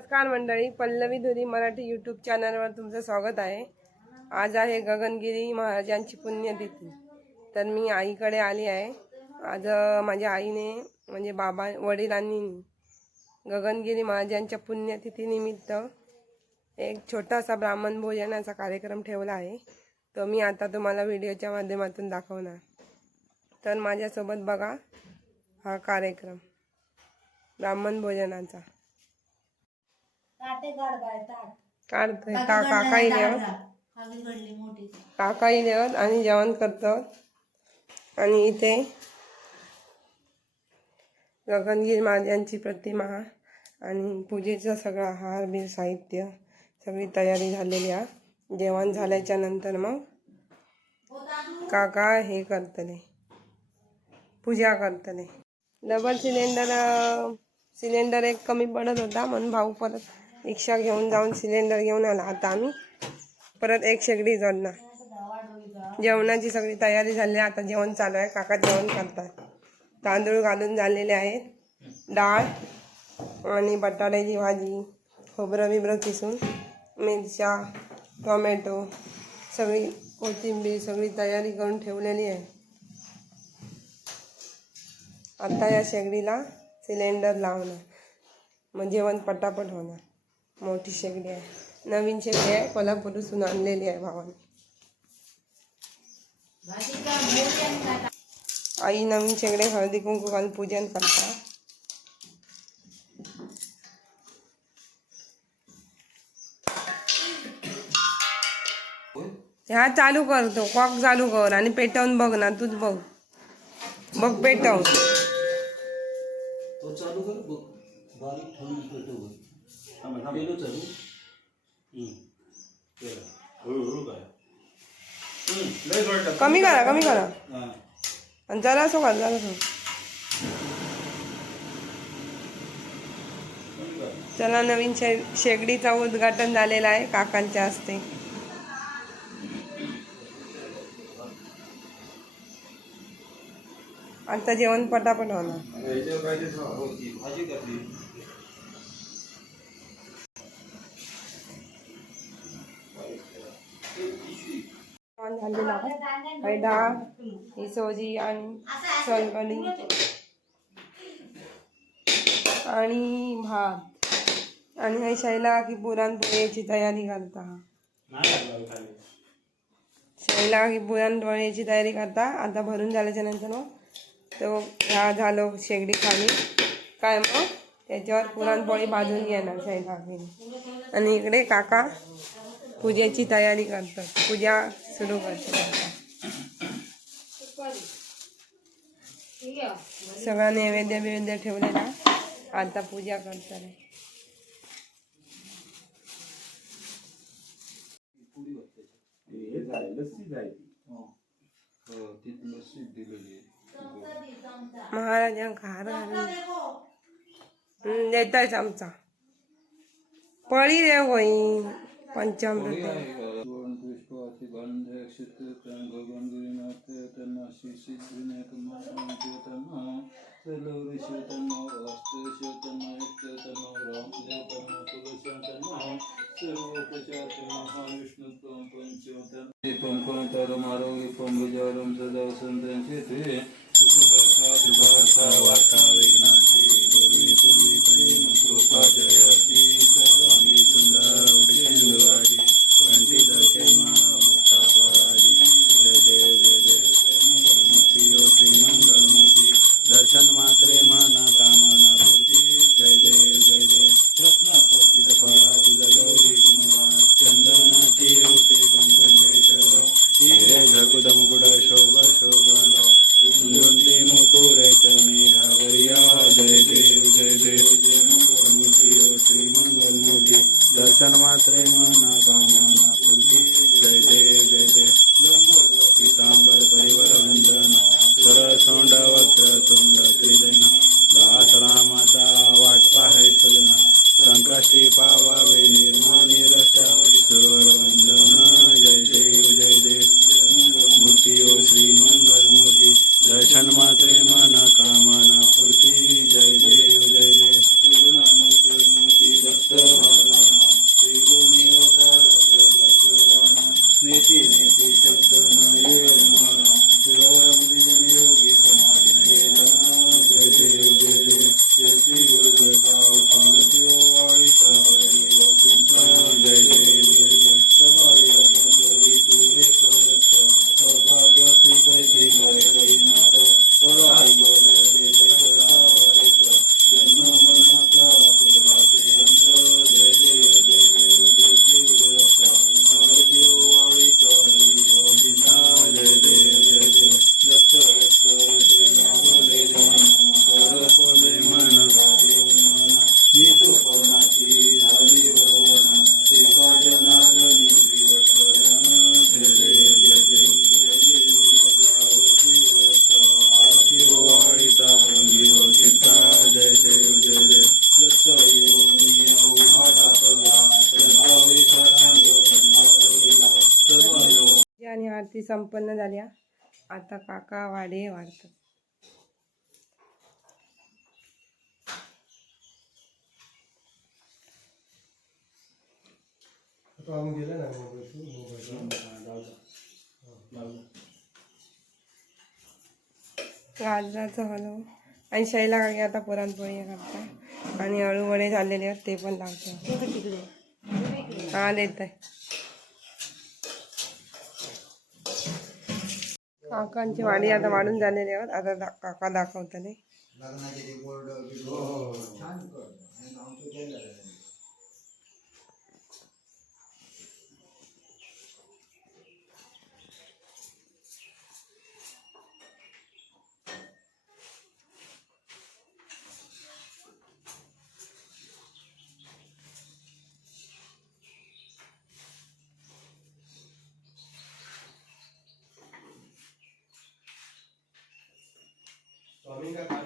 नमस्कार मंडळी पल्लवी धुरी मराठी यूट्यूब चॅनलवर तुमचं स्वागत आहे. आज आहे गगनगिरी महाराजांची पुण्यतिथी. तर मी आईकडे आली आहे. आज माझ्या आईने म्हणजे बाबा वडिलांनी गगनगिरी महाराजांच्या पुण्यतिथीनिमित्त एक छोटासा ब्राह्मण भोजनाचा कार्यक्रम ठेवला आहे. तो मी आता तुम्हाला व्हिडिओच्या माध्यमातून दाखवणार. तर माझ्यासोबत बघा हा कार्यक्रम ब्राह्मण भोजनाचा. ताटे काढ बाय ताट. काढतोय. का काका येईल खाली घडली मोठी. काका येईल आणि जेवण करतो आणि इथे गगनगिरी महाराजांची प्रतिमा आणि पूजेचं सगळं हार बिर साहित्य सगळी तयारी झालेली आहे. जेवण झाल्याच्यानंतर मग काका हे करतले. पूजा करतले. डबल सिलेंडर सिलेंडर एक कमी पडत होता म्हणून भाऊ परत रिक्षा घेऊन जाऊन सिलेंडर घेऊन आला. आता आम्ही परत एक शेगडी जोडणार. जेवणाची सगळी तयारी झाली. आहे आता जेवण चालू आहे. काका जेवण करतात. तांदूळ घालून झालेले आहेत. डाळ आणि बटाट्याची भाजी खोबरं बिबरं किसून मिरच्या टोमॅटो सगळी कोथिंबीर सगळी तयारी करून ठेवलेली आहे. आता या शेगडीला सिलेंडर लावणार. मग जेवण पटापट होणार. मोठी शेगडी आहे. नवीन शेगडी आहे. कोल्हापूरसून आणलेली आहे भावाने. आई नवीन शेगडे हळदी कुंकू घालून पूजन करतात हा चालू करतो कॉक चालू कर आणि पेटवून बघ ना. तूच बघ. बघ पेटवून हळूहळू. कमी करा कमी करा. आणि जरा असं कर जरा असं. चला नवीन शे शेगडीचं उद्घाटन झालेलं आहे काकांच्या हस्ते. आता जेवण पटापट होणार. याच्यावर झालेला आहे डाळ ही सोजी आणि सोलकढी आणि भात। आणि हे शैला की पुरणपोळीची तयारी करता। शैला की पुरणपोळीची तयारी करता। आता भरून झाल्याच्यानंतर मग तो ह्या झालो शेगडी खाली। काय मग? त्याच्यावर पुरणपोळी भाजून घेणार शैला आणि इकडे काका पूजेची तयारी करतात. पूजा सुरू करतात सगळा नैवेद्य बिवेद्य ठेवलेला आता पूजा करताना महाराजांक जाय हार घालून. देताय चमचा पळी रे होई पंचामृत. सुवर्ण क्षेत्र गगन गिरीनाथ तन्नाशी सिद्धिनाथ महादेव तन्नो सलवरी शिव तन्नो वास्तव शिव तन्नो इष्ट तन्नो रामदेव तन्नो तुलसी तन्नो सर्वोपचार तन्नो महाविष्णु त्वं पंचम दीपम कोणतरम आरोग्यपम भुजारम सदा सुखभाषा दुभाषा वार्ता विघ्नाची पूर्वी पूर्वी प्रेम कृपा जयाची संकष्टी पावावे निर्माणी रक्षा सुरवर संपन्न झाल्या. आता काका वाडे वाढतात. गाजराचं हलव आणि शैला काकी आता पुरणपोळी करता आणि अळू वडे झालेले आहेत ते पण लावतो. हा देत. आहे काकांची वाडी आता वाढून झालेली आहोत आता दा- काका दाखवताले. Dominga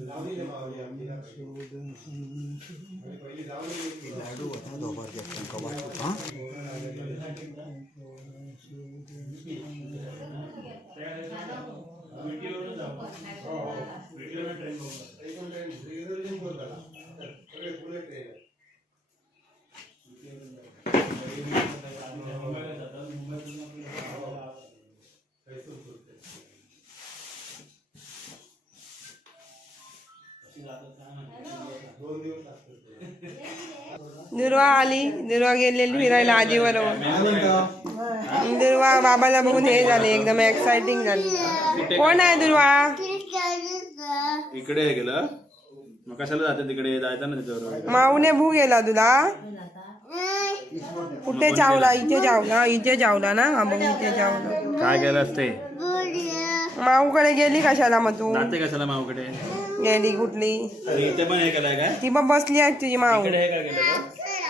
लावली ना मावली आमची ना आणि पहिली लावली एकूण ट्रेन रेग्युलरली बोल करा सगळे फुले ट्रेन आहे. दुर्वा आली दुर्वा गेलेली फिरायला आजी बरोबर दुर्वा बाबाला बघून हे झाले एकदम एक्साइटिंग झाली. कोण आहे दुर्वा इकडे गेलं. मग कशाला जाते तिकडे? जायचं ना त्याच्यावर माऊने भू गेला तुला? कुठे चावला? इथे चावला? इथे चावला ना? हा बघ इथे चावला. काय केलं असते? माऊकडे गेली कशाला मग तू? जाते कशाला माऊकडे? गेली कुठली? पण हे ती बघ बसली आहे तुझी माऊ. हे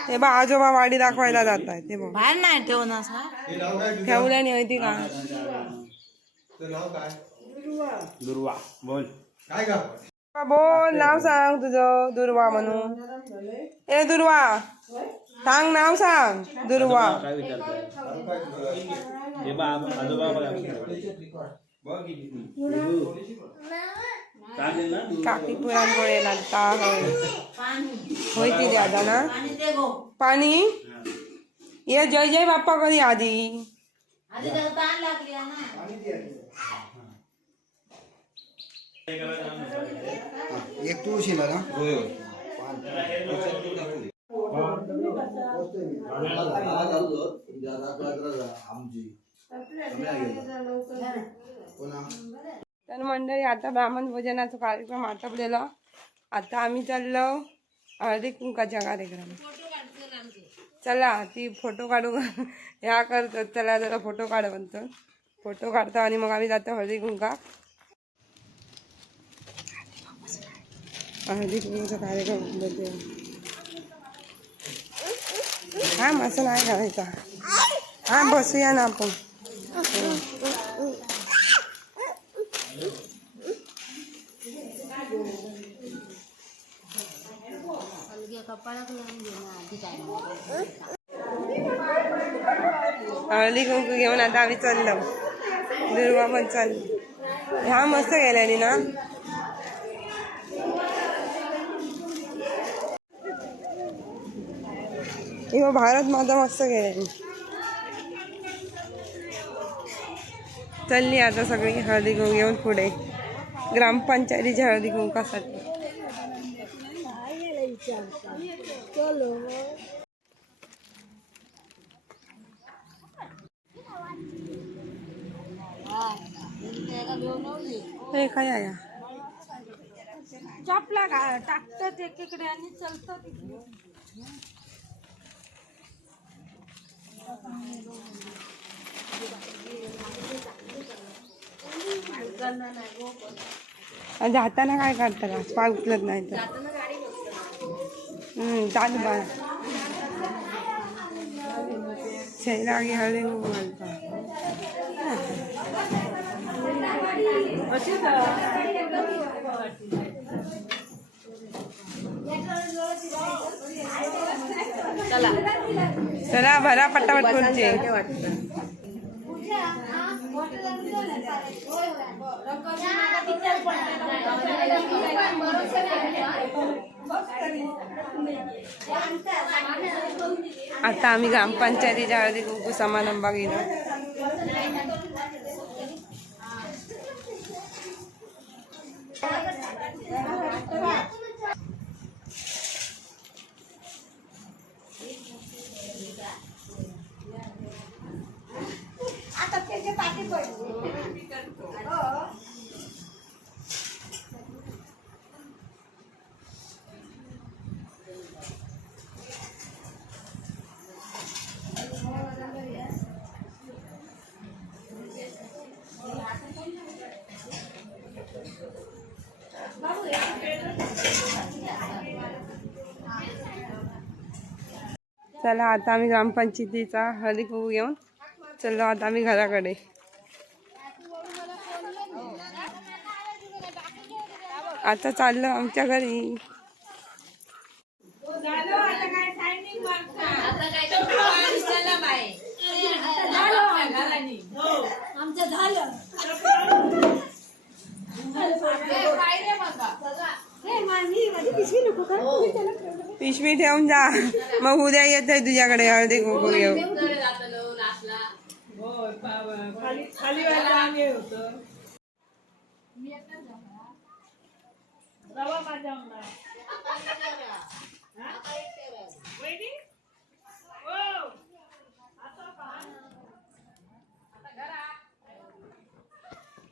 ते बघ. आजोबा वाडी दाखवायला जात आहे ते बाहेर नाही ठेवून हे? तुझं? ठेवल्याने माहिती का? दुर्वा. बोल. काय बोल नाव सांग तुझं दुर्वा म्हणून. ए दुर्वा. सांग नाव सांग. दुर्वा. काय विचारतोय नाव काय तुझं? हे बा आजोबा बघा काय दिलं ना काकी पुरणपोळी लागता होय पाणी होय ती द्यादा ना पाणी ते गो पाणी ये जय जय बाप्पा कधी आधी आधी त्याला ताण लागली आहे ना एक तुळशीला ना तर मंडळी आता ब्राह्मण भोजनाचा कार्यक्रम आटपलेला. आता आम्ही चाललो हळदी कुंकाच्या कार्यक्रम चला ती फोटो काढू. ह्या करतो. चला जरा फोटो काढ म्हणतो. फोटो काढतो आणि मग आम्ही जातो हळदी कुंका. हळदी कुंकाचा कार्यक्रम बघूया. हा असं नाही करायचा हा बसूया ना आपण हो. हळदी कुंकू घेऊन आता आम्ही चाललो. दुर्वा पण चाललो. ह्या मस्त गेल्यानी ना इव भारत माता मस्त गेल्याने चालली आता सगळी हळदी कुंकू घेऊन पुढे. ग्रामपंचायतीच्या हळदी कुंकासाठी हे काय आहे? चपला का? टाकतात एकीकडे आणि चलतात जाताना काय करता पाय उचलत नाही तर. हम्म, चालू बा शैलागी हळदी घालता चला. भरा पटापट पुढचे आता आम्ही ग्रामपंचायतीच्या हळदी कुंकू समारंभ गेलो चला आता आम्ही ग्रामपंचायतीचा हळदी कुंकू घेऊन चलो आता आम्ही घराकडे. आता चाललो आमच्या घरी. झालं. पिशवी ठेवून जा. मग उद्या येत आहे तुझ्याकडे हळदी कुंकू घेऊन.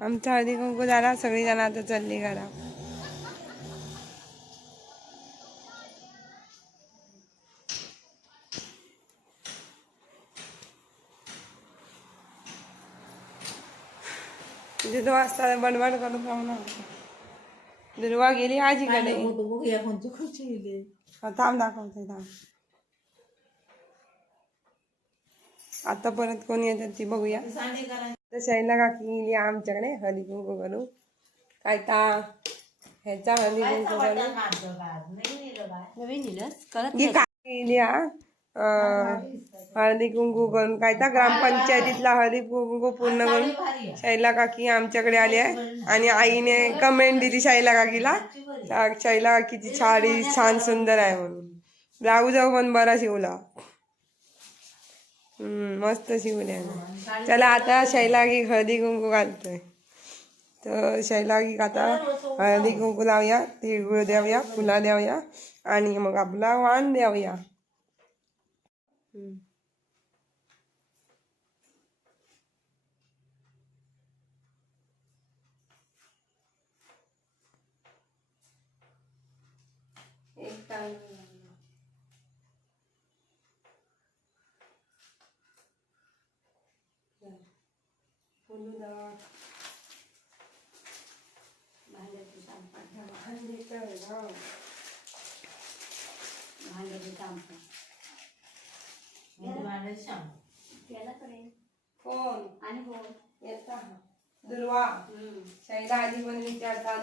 आमचा हळदी कुंकू झाला सगळी जण आता चालली घरा वाजता बडबड करून ना दुर्वा गेली आजीकडे हा, थांब दाखवते थांब आता परत कोणी येतात ती बघूया तर शैला काकी गेली आमच्याकडे हळदी कुंकू करू काय ता ह्याचा हळदी कुंकू करू नवीन गेली हा हळदी कुंकू करून काय तर ग्रामपंचायतीतला हळदी कुंकू पूर्ण करून शैला काकी आमच्याकडे आली आहे. आणि आईने कमेंट दिली शैला काकीला. शैला काकीची साडी छान सुंदर आहे म्हणून. ब्लाऊज पण बरा शिवला. हम्म, मस्त शिवले चला आता शैलागी हळदी कुंकू घालतोय. तर शैलागी आता हळदी कुंकू लावूया तिळगुळ द्यावया फुला द्यावया आणि मग आपला वाण द्यावया ừ. yên tâm Puludor Mahalo di sampan Mahalo di sampan Mahalo di sampan द्यावा. भांडी तर लाव. कोण आणि बोल. येता दुर्वा. शैला आधी पण विचारता